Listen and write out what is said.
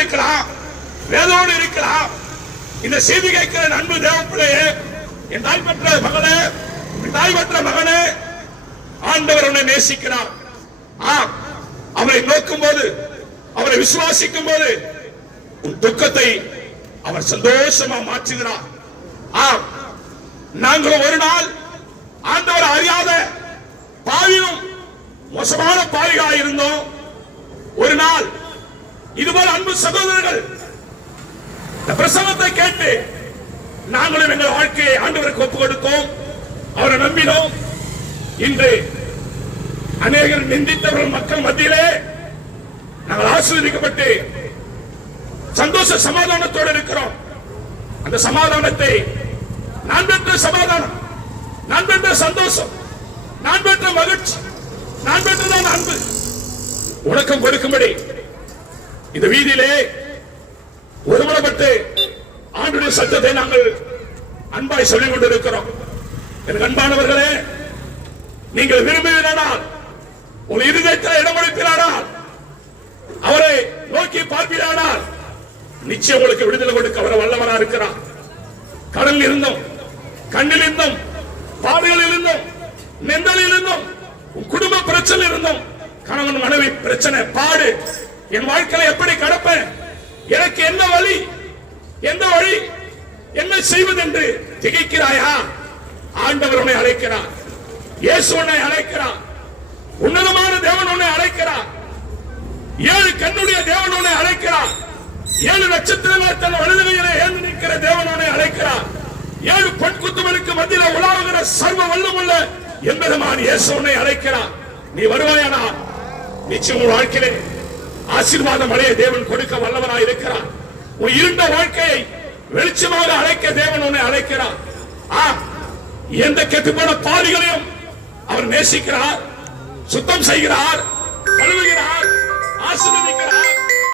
இருக்கலாம், வேதோடு இருக்கலாம். இந்த செய்தி கேட்கிற அன்பு தேவப்பிள்ளையே, என் தாய் பெற்ற மகனே, என் தாய் பெற்ற மகனே, ஆண்டவர் உன்னை நேசிக்கிறார். அவரை நோக்கும் போது, அவரை விசுவாசிக்கும் போது உன் துக்கத்தை அவர் சந்தோஷமா மாற்றுகிறார். நாங்களும் ஒரு நாள் ஆண்டவர் அறியாத பாவியும் மோசமான பாவிகளாக இருந்தோம். ஒரு நாள் இதுபோல் அன்பு சகோதரர்கள் இந்த பிரசங்கத்தை கேட்டு நாங்களும் எங்கள் வாழ்க்கையை ஆண்டவருக்கு ஒப்புக் கொடுத்தோம், அவரை நம்பினோம். இன்று அநேகர் நிந்தித்தவர்கள் மக்கள் மத்தியிலே நாங்கள் ஆசீர்வதிக்கப்பட்டு சந்தோஷ சமாதானத்தோடு இருக்கிறோம். அந்த சமாதானத்தை நான் பெற்ற சமாதானம், நான் பெற்ற சந்தோஷம், நான் பெற்ற மகிழ்ச்சி, நான் பெற்றதான் அன்பு உனக்கும் கொடுக்கும்படி இந்த வீதியிலே ஒருமுறைப்பட்டு ஆண்டுடைய சத்தத்தை நாங்கள் அன்பாய் சொல்லிக் கொண்டிருக்கிறோம். எனக்கு அன்பானவர்களே, நீங்கள் விரும்புகிறானால், உங்கள் இருதயத்தில் இடமளிப்பீரானால், அவரை நோக்கி பார்ப்பீரானால் நிச்சயம் உங்களுக்கு விடுதலை கொடுக்க அவர் வல்லவரா இருக்கிறார். கடலில் இருந்தும், கண்ணில் இருந்தும், பாதைகளில் இருந்தும், நெந்தலில் இருந்தும், குடும்ப பிரச்சனை இருந்தும், கணவன் மனைவி பிரச்சனை, பாடு, என் வாழ்க்கையில எப்படி கடப்பேன், எனக்கு என்ன வழி, எந்த வழி, என்ன செய்வது என்று திகைக்கிறாயா? ஆண்டவர் உன்னை அழைக்கிறார், இயேசு உன்னை அழைக்கிறார், உன்னதமான தேவன் உன்னை அழைக்கிறார், 7 கண்ணுடைய தேவன் உன்னை அழைக்கிறார், 7 நட்சத்திரங்களை தன் வலதுகையிலே ஏந்தி நிற்கிற தேவன் உன்னை அழைக்கிறார், 7 பொன் குத்துகளுக்கு மத்தியில் உலாவுகிற சர்வ வல்லமுள்ள எம்பெருமான் இயேசு உன்னை அழைக்கிறார். நீ வருவாயானா நிச்சயம் உன் வாழ்க்கையிலே ஆசீர்வாதம் அடைய தேவன் கொடுக்க வல்லவனாய் இருக்கிறார். உன் இருண்ட வாழ்க்கையை வெளிச்சமாக அழைக்க தேவன் உன்னை அழைக்கிறார். எந்த கெட்டுப்போன பாவிகளையும் அவர் நேசிக்கிறார், சுத்தம் செய்கிறார், கழுவுகிறார், ஆசீர்வதிக்கிறார்.